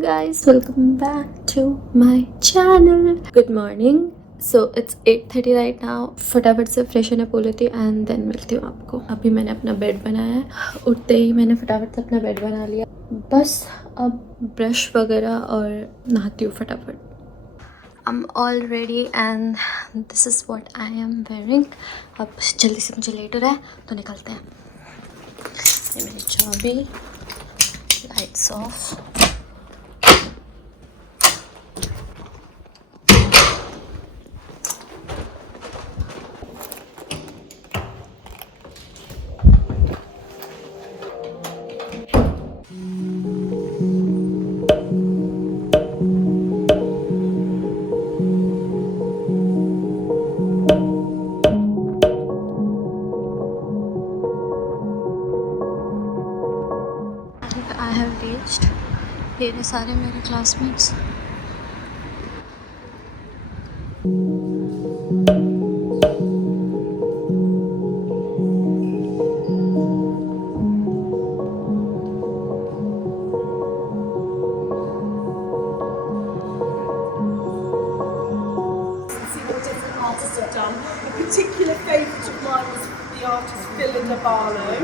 guys, welcome back to my channel. Good morning. So it's 8:30 right now. फटाफट से fresh होने को लेती एंड देन मिलती हूँ आपको. अभी मैंने अपना बेड बनाया है. उठते ही मैंने फटाफट से अपना बेड बना लिया. बस अब ब्रश वगैरह और नहाती हूँ फटाफट. I'm all ready and this is what I am wearing. अब जल्दी से मुझे लेट हो रहा है तो निकलते हैं. ये मेरी चाबी, lights off. I have reached. ये रहे सारे मेरे classmates. Done. A particular favourite of mine was the artist Phil Barlow.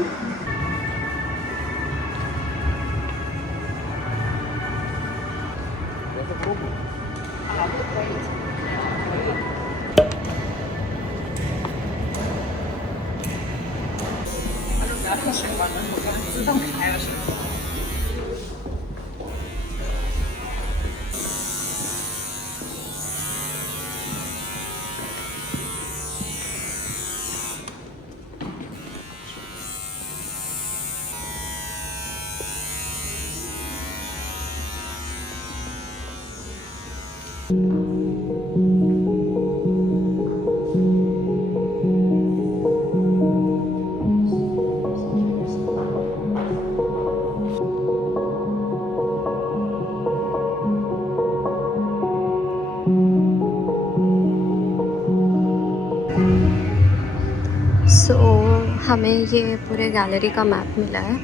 सो हमें ये पूरे गैलरी का मैप मिला है.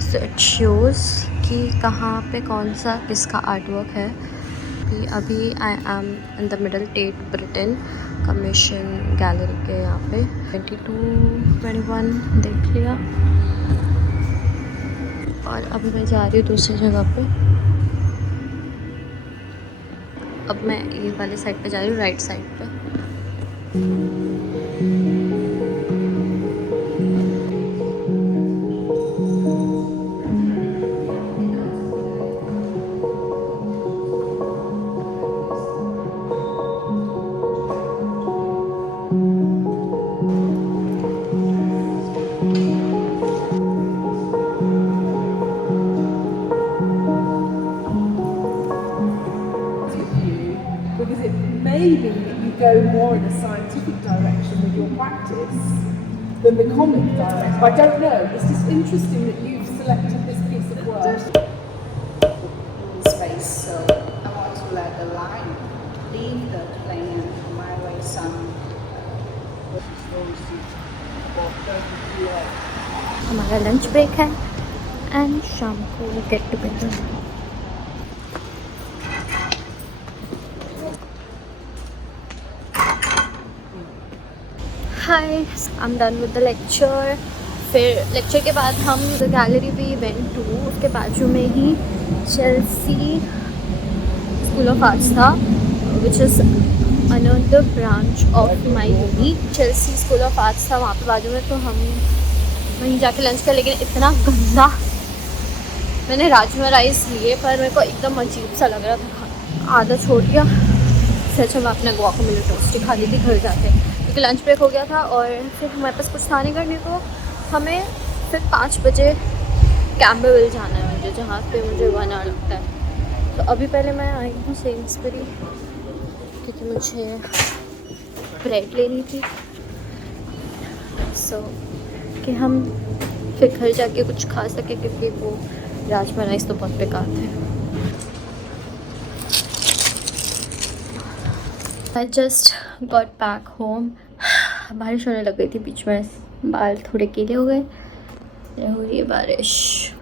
सो इट शोज़ कि कहाँ पे कौन सा किसका आर्ट वर्क है. अभी I am in the middle Tate Britain commission gallery के यहाँ पे 22-21 देख लिया. और अब मैं जा रही हूँ दूसरी जगह पे. अब मैं ये वाले साइड पे जा रही हूँ, राइट साइड पे. Because it may be that you go more in a scientific direction with your practice than the comic direction. I don't know. It's just interesting that you've selected this piece of work. Space, so I want to let the line leave the plane and my way some हमारा lunch break है and शाम को get together. Hi, I am done with the lecture. फिर lecture के बाद हम the gallery भी went to. उसके बाजू में ही चेल्सी स्कूल ऑफ आर्ट्स था which is another branch of my uni. Chelsea School of Arts था वहाँ पे बाजू में. तो हम वहीं जाके लंच कर. लेकिन इतना गंदा. मैंने राजमा राइस लिए पर मेरे को एकदम अजीब सा लग रहा था. आधा छोड़ दिया. सच में अपने गोवा को मिले टोस्ट ही खा ली थी घर जाके क्योंकि लंच ब्रेक हो गया था. और फिर हमारे पास कुछ था नहीं करने को. हमें फिर 5 बजे कैम्बरवेल जाना है मुझे, जहाँ पे मुझे 1 आवर लगता है. तो अभी पहले मैं आई हूँ सेम्सबरी क्योंकि मुझे ब्रेड लेनी थी. सो कि हम फिर घर जाके कुछ खा सके क्योंकि वो राजमा राइस तो बहुत बेकार थे. I just got back home. बारिश होने लग गई थी बीच में. बाल थोड़े गीले हो गए हो रही है बारिश।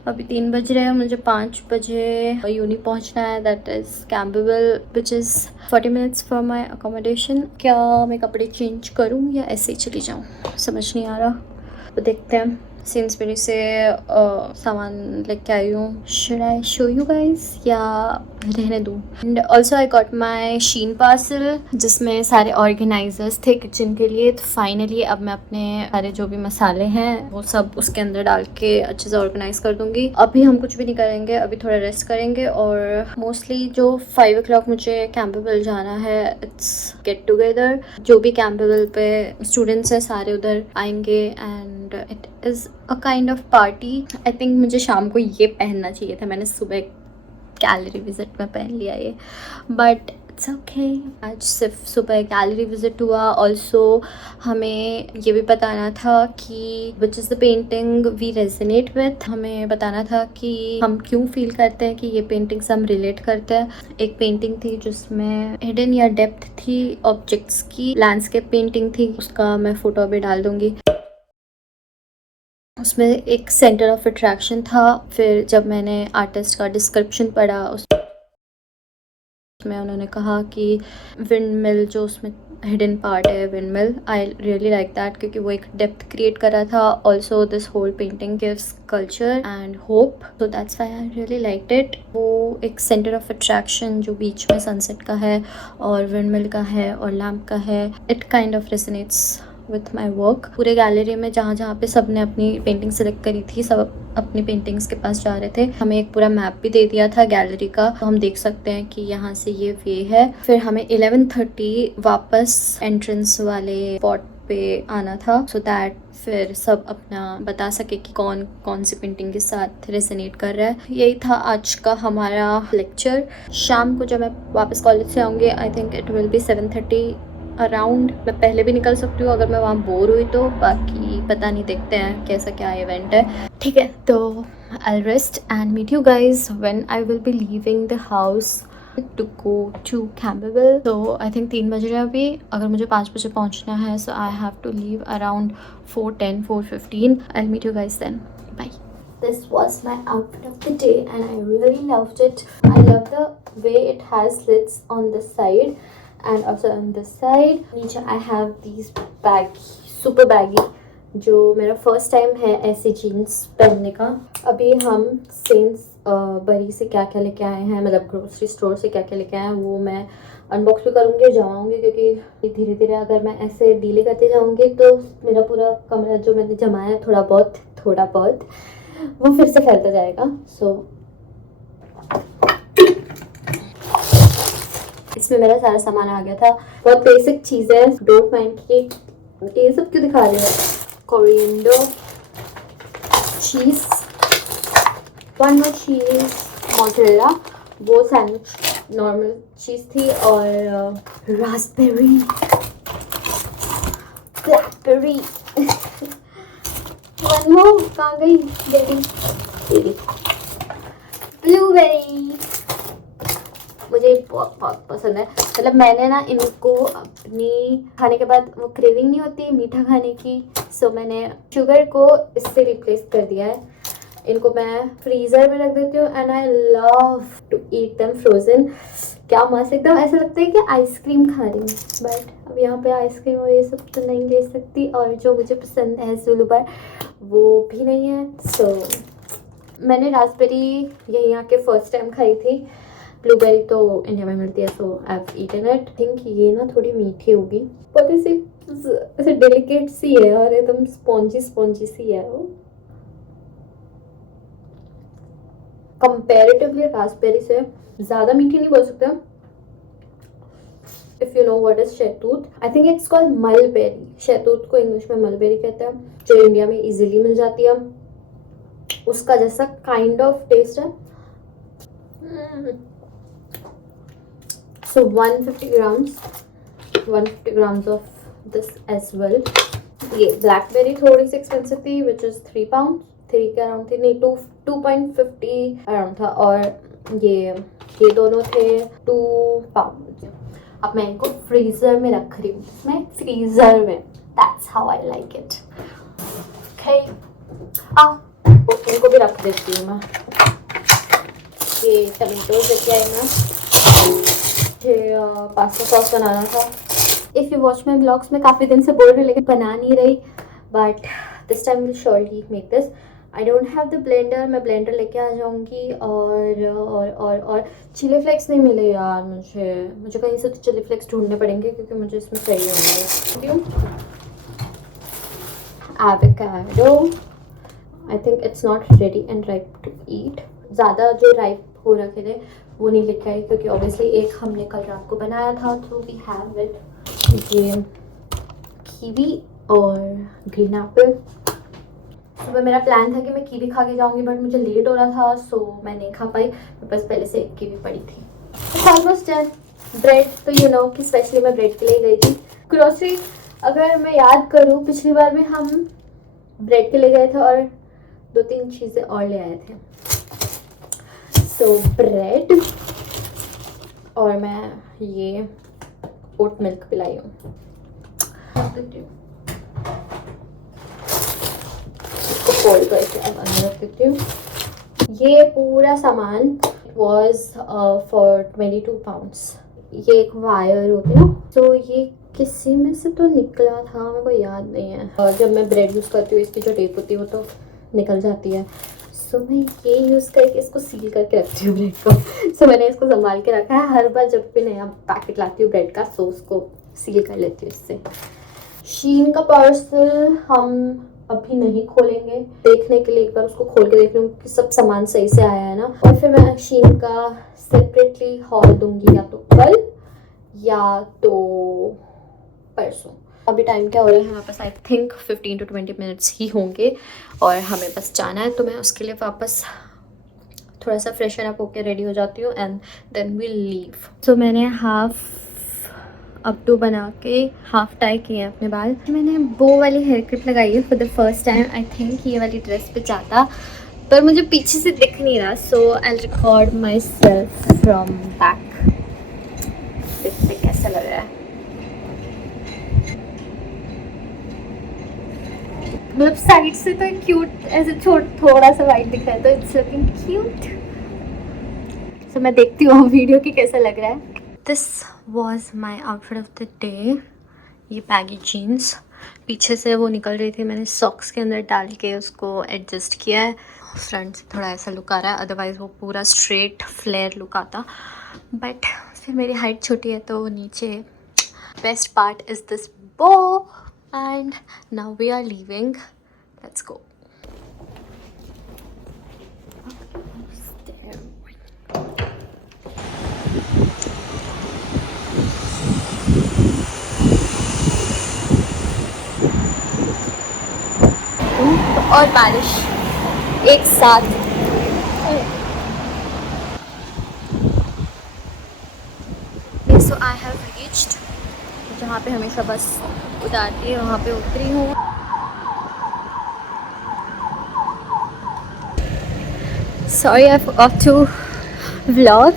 अभी 3 बज रहे हैं, मुझे 5 बजे यूनी पहुंचना है, that is Campbell which is 40 minutes from my accommodation. क्या मैं कपड़े चेंज करूँ या ऐसे ही चली जाऊँ, समझ नहीं आ रहा, तो देखते हैं। सेंसबरी से सामान लेके आई हूँ। Should I show you guys या रहने दूँ? And also I got my Shein parcel जिसमें सारे ऑर्गेनाइजर्स थे किचन के लिए। तो फाइनली अब मैं अपने सारे जो भी मसाले हैं वो सब उसके अंदर डाल के अच्छे से ऑर्गेनाइज कर दूँगी। अभी हम कुछ भी नहीं करेंगे, अभी थोड़ा रेस्ट करेंगे। और मोस्टली जो 5 o'clock मुझे कैम्पबेल जाना है, इट्स गेट टुगेदर। जो भी कैम्पबेल पे स्टूडेंट्स हैं सारे उधर आएंगे and it is a kind of party. I think मुझे शाम को ये पहनना चाहिए था, मैंने सुबह गैलरी विजिट में पहन लिया ये, बट इट्स ओके। आज सिर्फ सुबह गैलरी विजिट हुआ। ऑल्सो हमें ये भी बताना था कि which is the painting we resonate with. हमें बताना था कि हम क्यों फील करते हैं कि ये पेंटिंग्स हम रिलेट करते हैं। एक पेंटिंग थी जिसमें हिडन या डेप्थ थी ऑब्जेक्ट्स की, लैंडस्केप पेंटिंग थी, उसका मैं फ़ोटो भी डाल दूँगी। उसमें एक सेंटर ऑफ अट्रैक्शन था। फिर जब मैंने आर्टिस्ट का डिस्क्रिप्शन पढ़ा उसमें उन्होंने कहा कि विंड मिल जो उसमें हिडन पार्ट है, windmill, I really like that क्योंकि वो एक डेप्थ क्रिएट कर रहा था। Also this whole painting gives culture and hope, so that's why I really liked it. वो एक सेंटर ऑफ अट्रैक्शन जो बीच में सनसेट का है और विंड मिल का है और लैम्प का है, it kind of resonates with my work. पूरे गैलरी में जहाँ जहाँ पे सब ने अपनी पेंटिंग सेलेक्ट करी थी, सब अपनी पेंटिंग्स के पास जा रहे थे। हमें एक पूरा मैप भी दे दिया था गैलरी का, तो हम देख सकते हैं कि यहाँ से ये वे है। फिर हमें 11:30 वापस एंट्रेंस वाले स्पॉट पे आना था, सो दैट फिर सब अपना बता सके कि कौन कौन सी पेंटिंग के साथ रेजोनेट कर रहा है। यही था आज का हमारा लेक्चर। शाम को जब मैं वापस कॉलेज से आऊँगी, I think it will be 7:30 around. मैं पहले भी निकल सकती हूँ अगर मैं वहाँ बोर हुई तो, बाकी पता नहीं, देखते हैं कैसा क्या इवेंट है। ठीक है, तो I'll rest and meet you guys when I will be leaving the house to go to Camberwell. So I think 3 बज रहे हैं अभी। अगर मुझे 5 बजे पहुँचना है, so I have to leave around 4:10, 4:15. I'll meet you guys then. Bye. This was my outfit of the day and I really loved it. I love the way it has slits on the side and also on this side. नीचे I have these baggy, super baggy, जो मेरा first time है ऐसे jeans पहनने का। अभी हम Sainsbury से क्या क्या लेके आए हैं, मतलब ग्रोसरी स्टोर से क्या क्या लेके आए हैं, वो मैं अनबॉक्स भी करूँगी और जमाऊँगी, क्योंकि धीरे धीरे अगर मैं ऐसे डीले करते जाऊँगी तो मेरा पूरा कमरा जो मैंने जमाया है थोड़ा बहुत वो फिर से फैलता जाएगा। सो इसमें मेरा सारा सामान आ गया था। बहुत बेसिक चीज़ें, डोंट माइंड कि ये सब क्यों दिखा रहे हैं। कोरिएंडर, चीज़, 1 more चीज़, मोज़रेला, वो सैंडविच नॉर्मल चीज़ थी, और रास्पबेरी, ब्लैकबेरी, 1 more कहाँ गई, बेरी, ब्लूबेरी। मुझे बहुत पसंद है। मतलब मैंने ना इनको अपनी खाने के बाद वो क्रेविंग नहीं होती मीठा खाने की, सो मैंने शुगर को इससे रिप्लेस कर दिया है। इनको मैं फ्रीज़र में रख देती हूँ and I love to eat them frozen. क्या मस्त, एकदम ऐसा लगता है कि आइसक्रीम खा रही हूँ। बट अब यहाँ पे आइसक्रीम और ये सब तो नहीं ले सकती, और जो मुझे पसंद है ज़ुलू बार वो भी नहीं है। सो मैंने रास्पबेरी यहीं आके फर्स्ट टाइम खाई थी। ब्लूबेरी तो इंडिया में मिलती है, so I have eaten it. Think ये ना थोड़ी मीठी होगी, बहुत ऐसे डेलिकेट सी है और एकदम स्पॉन्जी सी है वो। कंपैरेटिवली रास्पबेरी से ज़्यादा मीठी नहीं बोल सकते। If you know what is शहतूत, I think it's called mulberry. शहतूत को इंग्लिश में मलबेरी कहते हैं, जो इंडिया में इजीली मिल जाती है। उसका जैसा काइंड ऑफ टेस्ट है। So 150 grams of this as well. ये ब्लैकबेरी थोड़ी सी एक्सपेंसिव थी, विच इज़ 3 pounds, 3 के अराउंड थी, नहीं 2.50 अराउंड था, और ये दोनों थे 2 pounds। अब मैं इनको फ्रीज़र में रख रही हूँ, इसमें फ्रीज़र में, that's how I like it. Okay, इनको भी रख देती हूँ मैं। ये टमेटोज लेके आई मैं, मुझे पास्ता सॉस बनाना था। If you watch my blogs, मैं काफ़ी दिन से बोल रही लेकिन बना नहीं रही, but this time will surely make this. I don't have the blender, मैं ब्लेंडर लेके आ जाऊंगी। और चिली फ्लेक्स नहीं मिले यार मुझे कहीं से तो चिली फ्लेक्स ढूंढने पड़ेंगे क्योंकि मुझे इसमें चाहिए होंगे। Avocado, I think it's not ready and ripe to eat. ज़्यादा जो राइप हो रखे थे वो नहीं लेके आई क्योंकि ऑब्वियसली एक हमने कल रात को बनाया था, तो वी हैव इट। ये कीवी और ग्रीन एप्पल। सुबह मेरा प्लान था कि मैं कीवी खा के जाऊंगी, बट मुझे लेट हो रहा था सो मैं नहीं खा पाई। मेरे पास पहले से एक कीवी पड़ी थी। Almost done. ब्रेड तो यू नो कि स्पेशली मैं ब्रेड के लिए गई थी। ग्रोसरी अगर मैं याद करूँ, पिछली बार में हम ब्रेड के लिए गए थे और 2-3 चीज़ें और ले आए थे। सो ब्रेड और मैं ये ओट मिल्क पिलाई हूँ। फोल्ड करके अब अंदर रख देती हूँ। ये पूरा सामान वॉज फॉर 22 पाउंड्स। ये एक वायर होती है ना, तो ये किसी में से तो निकला था, मेरे को याद नहीं है। और जब मैं ब्रेड यूज़ करती हूँ इसकी जो टेप होती है वो तो निकल जाती है। सो मैं ये यूज़ करके इसको सील करके रखती हूँ ब्रेड को। सो मैंने इसको संभाल के रखा है। हर बार जब भी नया पैकेट लाती हूँ ब्रेड का, सो उसको सील कर लेती हूँ इससे। शीन का पार्सल हम अभी नहीं खोलेंगे, देखने के लिए एक बार उसको खोल के देख लूँ कि सब सामान सही से आया है ना, और फिर मैं शीन का सेपरेटली हॉल दूंगी, या तो कल या तो परसों। अभी टाइम क्या हो रहा है हमारे पास? आई थिंक 15 to 20 मिनट्स ही होंगे और हमें बस जाना है, तो मैं उसके लिए वापस थोड़ा सा फ्रेशन अप होकर रेडी हो जाती हूँ एंड देन वी लीव। सो मैंने हाफ अप टू बना के हाफ टाई किए हैं अपने बाल। मैंने वो वाली हेयर क्लिप लगाई है for the first time. I think ये वाली ड्रेस पे जाता, पर मुझे पीछे से दिख नहीं रहा, so I record myself from back. इस पे कैसा लग रहा है? मतलब साइड से तो क्यूट ऐसे थोड़ा सा वाइट दिख रहा है, तो इट्स लुकिंग क्यूट। सो मैं देखती हूँ वीडियो की कैसा लग रहा है। This was my outfit of the day. ये बैगी जीन्स पीछे से वो निकल रही थी, मैंने सॉक्स के अंदर डाल के उसको एडजस्ट किया है। फ्रंट से थोड़ा ऐसा लुक आ रहा है, अदरवाइज़ वो पूरा स्ट्रेट फ्लेयर लुक आता, बट फिर मेरी हाइट छोटी है तो नीचे। Best part is this bow and now we are leaving, let's go. और बारिश एक साथ। सो आई हैव रीच्ड जहाँ पे हमेशा बस उतारती है, वहाँ पे उतरी हूँ। Sorry I forgot to vlog.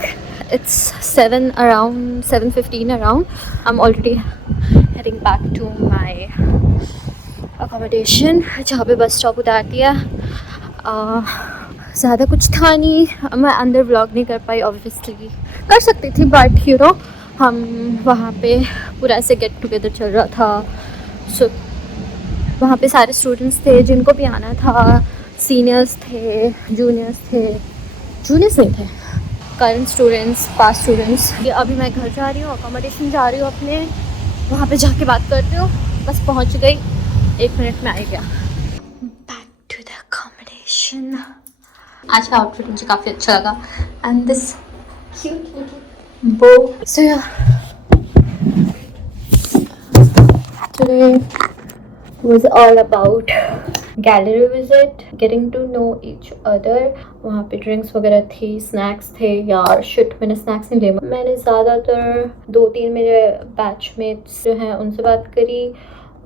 It's 7:15 around. I'm already heading back to my accommodation जहाँ पे बस स्टॉप उतार दिया। ज़्यादा कुछ था नहीं, मैं अंदर व्लॉग नहीं कर पाई, ऑब्वियसली कर सकती थी, बट यू नो हम वहाँ पे पूरा ऐसे गेट टुगेदर चल रहा था। सो वहाँ पे सारे स्टूडेंट्स थे जिनको भी आना था, सीनियर्स थे, जूनियर्स नहीं थे, करंट स्टूडेंट्स, पास्ट स्टूडेंट्स। ये अभी मैं घर जा रही हूँ, अकोमोडेशन जा रही हूँ अपने, वहाँ पे जाके बात करती हूँ। बस पहुँच गई, 1 मिनट में आ गया। Back to the accommodation. आज का आउटफिट मुझे काफ़ी अच्छा लगा एंड दिस क्यूट बो। सो या today was all about gallery visit, getting to know each other. वहाँ पे ड्रिंक्स वगैरह थी, स्नैक्स थे। यार शिट, मैंने स्नैक्स नहीं लिए। मैंने ज़्यादातर 2-3 मेरे बैचमेट्स जो हैं उनसे बात करी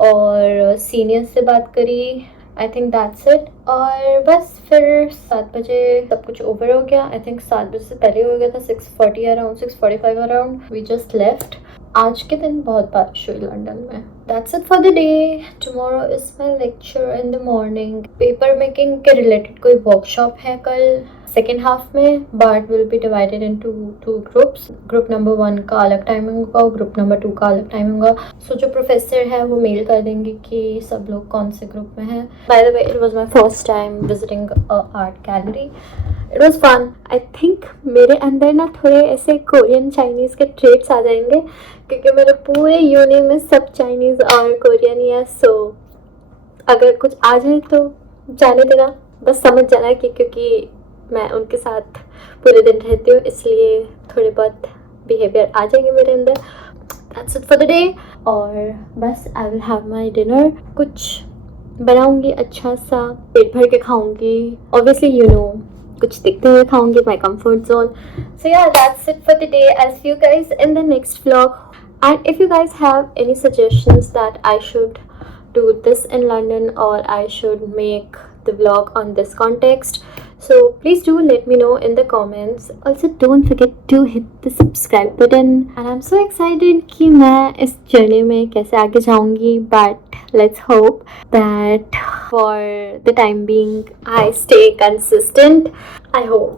और सीनियर्स से बात करी। I think that's it. और बस फिर 7 बजे सब कुछ ओवर हो गया। आई थिंक 7 बजे से पहले हो गया था, 6:40 around, 6:45 around we just left. आज के दिन बहुत बारिश हुई लंदन में, That's it for the day. Tomorrow is my lecture in the morning. Paper making के रिलेटेड कोई वर्कशॉप है कल सेकेंड हाफ में, but will be divided into two groups. Group number 1 का अलग टाइमिंग होगा और ग्रुप नंबर 2 का अलग टाइमिंग होगा. सो जो प्रोफेसर है वो मेल कर देंगे कि सब लोग कौन से ग्रुप में हैं. By the way, it was my first time visiting a art gallery. It was fun. I think मेरे अंदर ना थोड़े ऐसे कोरियन चाइनीज़ के ट्रेड्स आ जाएंगे, क्योंकि मेरे पूरे यूनि में सब चाइनीज़ और कोरियन ही है. सो अगर कुछ आ जाए तो जाने देना, बस समझ जाना कि क्योंकि मैं उनके साथ पूरे दिन रहती हूँ, इसलिए थोड़े बहुत बिहेवियर आ जाएंगे मेरे अंदर. That's it for the day. और बस I will have my dinner. कुछ बनाऊँगी अच्छा सा, पेट भर के खाऊँगी. ऑब्वियसली यू नो, कुछ देखते हुए खाऊंगी, my comfort zone. So yeah, that's it for the day. I'll see you guys in the next vlog. And if you guys have any suggestions that I should do this in London or I should make the vlog on this context, so please do let me know in the comments. Also don't forget to hit the subscribe button. And I'm so excited कि मैं इस journey में कैसे आगे जाऊंगी, but let's hope that for the time being I stay consistent. I hope.